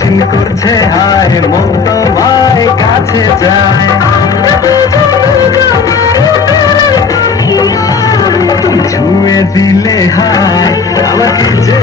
ঝিনঝিন করছে হায়, মন তোমায় কাছে যায়। তুমি ছুঁয়ে দিলে হায়, আমাকে যে